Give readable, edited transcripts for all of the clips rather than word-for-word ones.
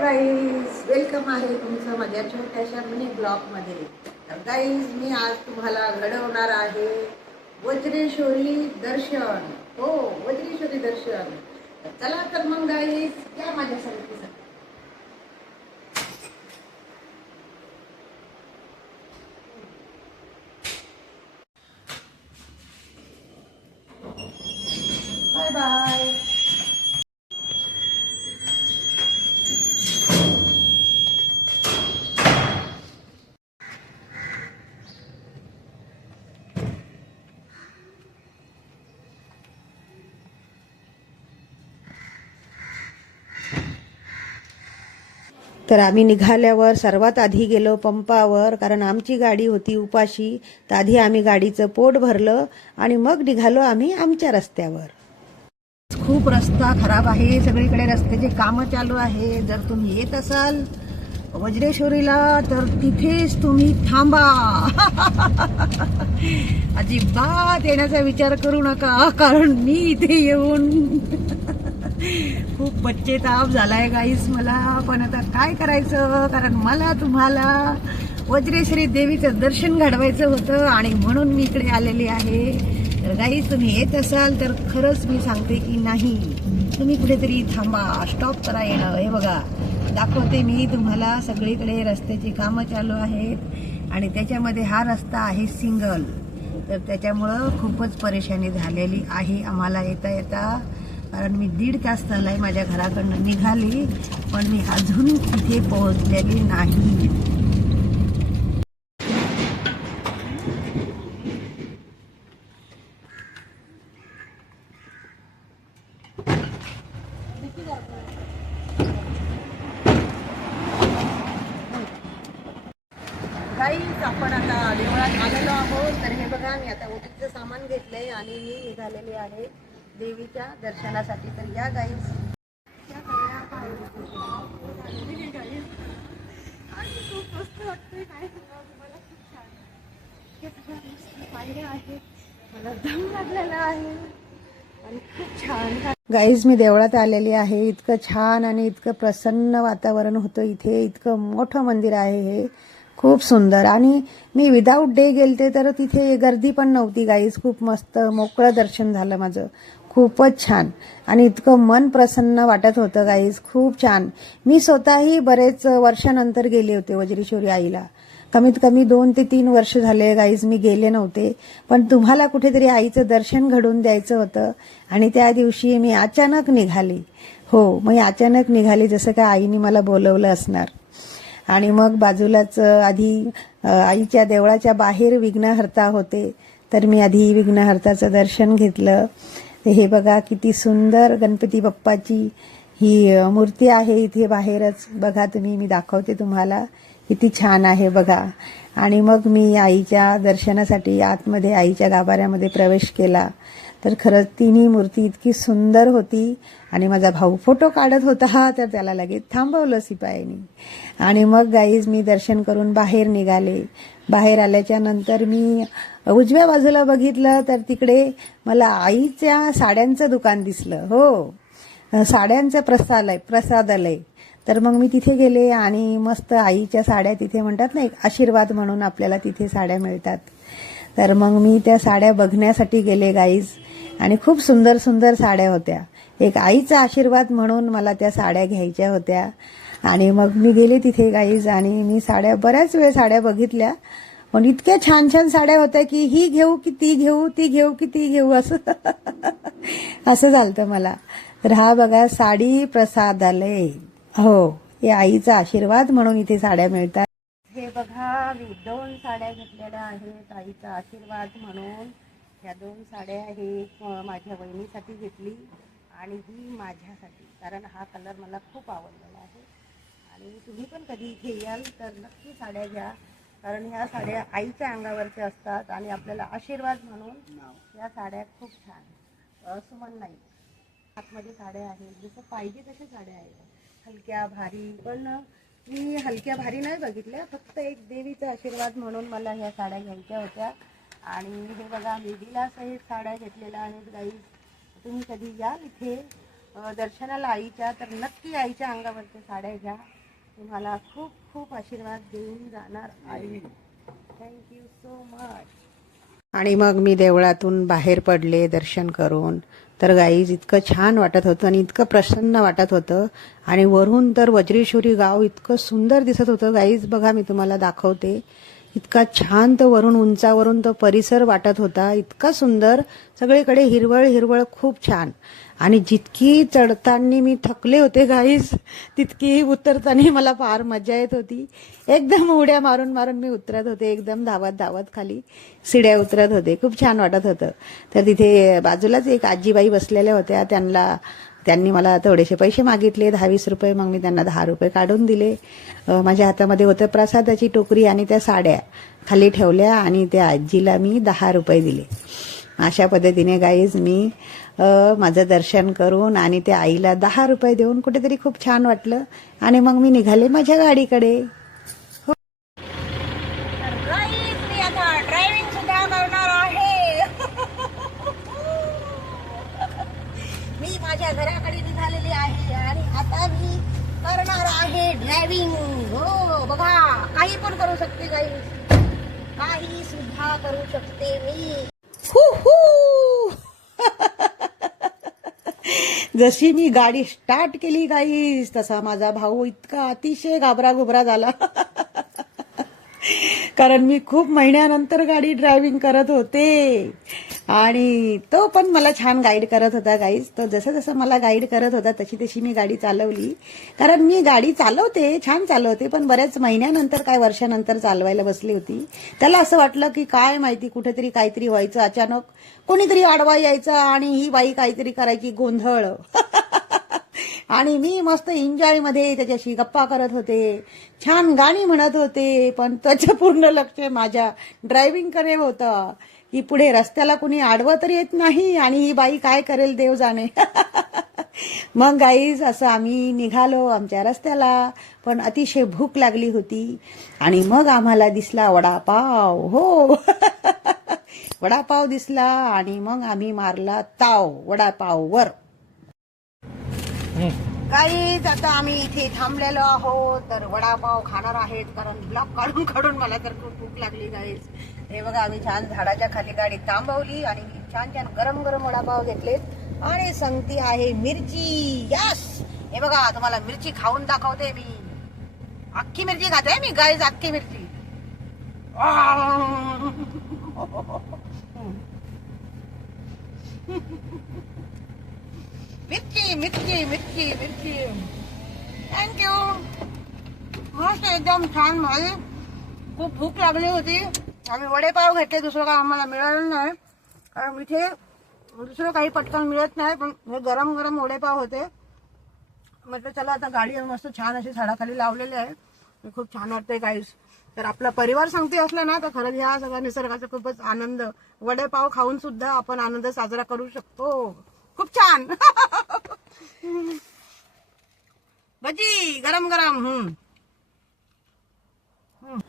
Guys, welcome आहे तुमचं माझ्या छोट्याशा मिनी ब्लॉगमध्ये. तर गाईज, मी आज तुम्हाला घडवणार आहे वज्रेश्वरी दर्शन. हो, वज्रेश्वरी दर्शन. तर चला तर मग गाईज या माझ्या संगतीसाठी. Bye bye. तर आम्ही निघाल्यावर सर्वात आधी गेलो पंपावर, कारण आमची गाडी होती उपाशी. तर आधी आम्ही गाडीचं पोट भरलं आणि मग निघालो आम्ही आमच्या रस्त्यावर. खूप रस्ता खराब आहे, सगळीकडे रस्त्याचे कामं चालू आहे. जर तुम्ही येत असाल वज्रेश्वरीला तर तिथेच तुम्ही थांबा. अजिबात येण्याचा विचार करू नका, कारण मी इथे येऊन खूप बच्चे ताप झालाय गाईस मला. पण आता काय करायचं, कारण मला तुम्हाला वज्रेश्वरी देवीचं दर्शन घडवायचं होतं आणि म्हणून मी इकडे आलेली आहे. तर गाईस, तुम्ही येत असाल तर खरंच मी सांगते की नाही, तुम्ही कुठेतरी थांबा, स्टॉप करा येणं. हे बघा, दाखवते मी तुम्हाला. सगळीकडे रस्त्याची कामं चालू आहेत आणि त्याच्यामध्ये हा रस्ता आहे सिंगल. तर त्याच्यामुळं खूपच परेशानी झालेली आहे आम्हाला येता येता. कारण मी 1.5 तास झालाय माझ्या घराकडनं निघाली, पण मी अजून तिथे पोहोचलेली नाही. गाईज, आपण आता देवळात आलेलो आहोत. तर हे बघा, मी आता ओटीचं सामान घेतलंय आणि मी निघालेली आहे देवीच्या दर्शनासाठी. तर या गाईज, खूप मस्त वाटतंय. काय मला खूप छान पाहिलं आहे, मला दम लागलेला आहे आणि खूप छान. गाईज, मी देवळात आलेली आहे. इतकं छान आणि इतकं प्रसन्न वातावरण होतं इथे. इतकं मोठं मंदिर आहे हे, खूप सुंदर. आणि मी विदाऊट डे गेलते तर तिथे गर्दी पण नव्हती गाईज. खूप मस्त मोकळं दर्शन झालं माझं, खूपच छान. आणि इतकं मन प्रसन्न वाटत होतं गाईज, खूप छान. मी स्वतःही बरेच वर्षानंतर गेले होते वज्रेश्वरी आईला. कमीत कमी 2 ते 3 वर्ष झाले गाईज मी गेले नव्हते. पण तुम्हाला कुठेतरी आईचं दर्शन घडवून द्यायचं होतं आणि त्या दिवशी मी अचानक निघाली. हो, मी अचानक निघाली, जसं काय आईने मला बोलवलं असणार. आणि मग बाजूलाच आधी आईच्या देवळाच्या बाहेर विघ्नहर्ता होते. तर मी आधी विघ्नहर्ताचं दर्शन घेतलं. हे बघा, किती सुंदर गणपती बाप्पाची ही मूर्ती आहे इथे बाहेरच. बघा तुम्ही, मी दाखवते तुम्हाला, किती छान आहे बघा. आणि मग मी आईच्या दर्शनासाठी आतमध्ये आईच्या गाभाऱ्यामध्ये प्रवेश केला. तर खरंच तिन्ही मूर्ती इतकी सुंदर होती. आणि माझा भाऊ फोटो काढत होता, तर त्याला लगेच थांबवलं शिपायांनी. आणि मग गाईज, मी दर्शन करून बाहेर निघाले. बाहेर आल्याच्या नंतर मी उजव्या बाजूला बघितलं तर तिकडे मला आईच्या साड्यांचं दुकान दिसलं. हो, साड्यांचं प्रसादालय. तर मग मी तिथे गेले आणि मस्त आईच्या साड्या तिथे म्हणतात ना, एक आशीर्वाद म्हणून आपल्याला तिथे साड्या मिळतात. तर मग मी त्या साड्या बघण्यासाठी गेले गाईज. आणि खूप सुंदर सुंदर साड्या होत्या. एक आईचा आशीर्वाद म्हणून मला त्या साड्या घ्यायच्या होत्या. आणि मग मी गेले तिथे गाईज आणि मी बऱ्याच वेळ साड्या बघितल्या. पण इतक्या छान छान साड्या होत्या की ही घेऊ की ती घेऊ, ती घेऊ की ती घेऊ, असं असं झालं मला. तर हा बघा, साडी प्रसादालय. हो, हे आईचा आशीर्वाद म्हणून इथे साड्या मिळतात. हे बघा, मी 2 साड्या घेतलेल्या आहेत आईचा आशीर्वाद म्हणून. ह्या 2 साड्या माझ्या बहिणीसाठी घेतली आणि ही माझ्यासाठी, कारण हा कलर मला खूप आवडलेला आहे. आणि तुम्ही पण कधी इथे याल तर नक्की साड्या घ्या, कारण ह्या साड्या आईच्या अंगावरच्या असतात आणि आपल्याला आशीर्वाद म्हणून ह्या साड्या खूप छान. सुमन नाही, आतमध्ये साड्या आहेत, जसं पाहिजे तशा साड्या आहेत, हलक्या भारी. पण मी हलक्या भारी नाही बघितल्या, फक्त एक देवीचा आशीर्वाद म्हणून मला ह्या साड्या घ्यायच्या होत्या. आणि हे बघा, मी विलासहित साड्या घेतलेल्या आहेत गाईज. तुम्ही कधी याल इथे दर्शनाला आईच्या, तर नक्की आईच्या अंगावरच्या साड्या घ्या. तुम्हाला खूप खूप आशीर्वाद देऊन जाणार आई. Thank you so much. आणि मग मी देवळातून बाहेर पडले दर्शन करून. तर गाईज इतकं छान वाटत होतं आणि इतकं प्रसन्न वाटत होतं. आणि वरून तर वज्रेश्वरी गाव इतकं सुंदर दिसत होतं गाईज. बघा मी तुम्हाला दाखवते. इतका छान तो वरून उंचावरून तो परिसर वाटत होता. इतका सुंदर, सगळीकडे हिरवळ हिरवळ, खूप छान. आणि जितकी चढताना मी थकले होते गाईज, तितकी उतरताना मला फार मजा येत होती. एकदम उड्या मारून मारून मी उतरत होते, एकदम धावत धावत खाली शिड्या उतरत होते. खूप छान वाटत होतं. तर तिथे बाजूलाच एक आजीबाई बसलेल्या होत्या. त्यांनी मला थोडेसे पैसे मागितले, 10-20 रुपये. मग मी त्यांना 10 रुपये काढून दिले. माझ्या हातामध्ये होतं प्रसादाची टोकरी आणि त्या साड्या खाली ठेवल्या आणि त्या आजीला मी 10 रुपये दिले. अशा पद्धतीने गाईज मी माझं दर्शन करून आणि त्या आईला 10 रुपये देऊन कुठेतरी खूप छान वाटलं. आणि मग मी निघाले माझ्या गाडीकडे. मी आता ड्रायव्हिंग सुद्धा करणार आहे. मी माझ्या घराकडे निघालेली आहे आणि आता मी करणार आहे ड्रायव्हिंग. हो बघा, काही पण करू शकते गाईज, काही सुद्धा करू शकते मी. जशी मी गाडी स्टार्ट केली गाईस, तसा माझा भाऊ इतका अतिशय घाबरा झाला. कारण मी खूप महिन्यानंतर गाडी ड्रायव्हिंग करत होते आणि तो पण मला छान गाईड करत होता गाईस. तो जसं जसं मला गाईड करत होता तशी तशी मी गाडी चालवली. कारण मी गाडी चालवते, छान चालवते, पण बऱ्याच महिन्यानंतर, काय वर्षानंतर चालवायला बसली होती. त्याला असं वाटलं की काय माहिती कुठेतरी काहीतरी व्हायचं, अचानक कोणीतरी आडवा यायचा आणि ही बाई काहीतरी करायची गोंधळ. आणि मी मस्त एन्जॉय मध्ये त्याच्याशी गप्पा करत होते, छान गाणी म्हणत होते, पण त्याचं पूर्ण लक्ष माझ्या ड्रायव्हिंगकडे होतं की पुढे रस्त्याला कुणी आडवं तर येत नाही आणि ही बाई काय करेल देव जाणे. मग गाईज असं आम्ही निघालो आमच्या रस्त्याला. पण अतिशय भूक लागली होती आणि मग आम्हाला दिसला वडापाव. हो, वडापाव दिसला आणि मग आम्ही मारला ताव वडापाववर. गाईज आता आम्ही इथे थांबलेलो आहोत, तर वडापाव खाणार आहेत. कारण ब्लॉक काढून काढून मला तर खूप भूक लागली गाईज. हे बघा, आम्ही छान झाडाच्या खाली गाडी थांबवली आणि छान छान गरम गरम वडापाव घेतलेत आणि संगती आहे मिरची. यस, हे बघा तुम्हाला मिरची खाऊन दाखवते मी. अख्खी मिरची खाते मी गाईज, अख्खी मिरची. मिरची मिरची मिरची मिरची. थँक्यू. मस्त एकदम छान. मला खूप भूक लागली होती. आम्ही वडेपाव घेतले, दुसरं काय आम्हाला मिळालं नाही. कारण इथे दुसरं काही पटकन मिळत नाही, पण हे गरम गरम वडेपाव होते. म्हटलं चला आता गाडी मस्त छान अशी झाडाखाली लावलेली आहे, खूप छान वाटते गाईस. तर आपला परिवार सांगते असला ना तर खरंच ह्या सगळ्या निसर्गाचा खूपच आनंद, वडेपाव खाऊन सुद्धा आपण आनंद साजरा करू शकतो. खूप छान. भजी गरम गरम.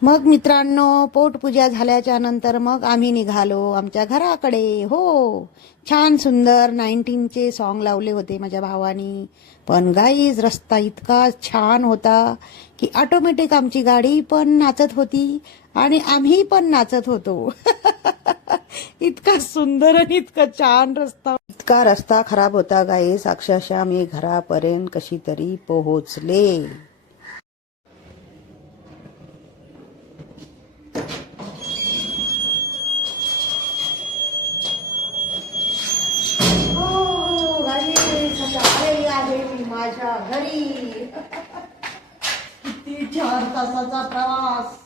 मग मित्रांनो, पोटपूजा झाल्याच्या नंतर मग आम्ही निघालो आमच्या घराकडे. हो, छान सुंदर 19चे सॉन्ग लावले होते माझ्या भावानी. पण गाईज रस्ता इतका छान होता की ऑटोमॅटिक आमची गाडी पण नाचत होती आणि आम्ही पण नाचत होतो. इतका सुंदर आणि इतका छान रस्ता. इतका रस्ता खराब होता गाईज, अक्षरशः मी घरापर्यंत कशी तरी पोहोचले. माझ्या घरी किती 4 तासाचा प्रवास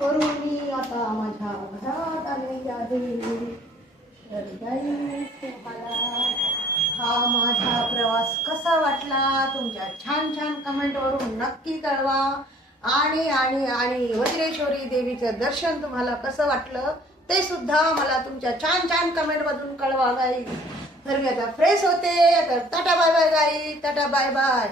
करून मी आता माझ्या घरात आलेली आहे. तर तुम्हाला हा माझा प्रवास कसा वाटला तुमच्या छान छान कमेंट वरून नक्की कळवा. आणि आणि आणि वज्रेश्वरी देवीचं दर्शन तुम्हाला कसं वाटलं ते सुद्धा मला तुमच्या छान छान कमेंट मधून कळवा गाईज. तर मी आता फ्रेश होते. तर tata bye bye guys, tata bye bye.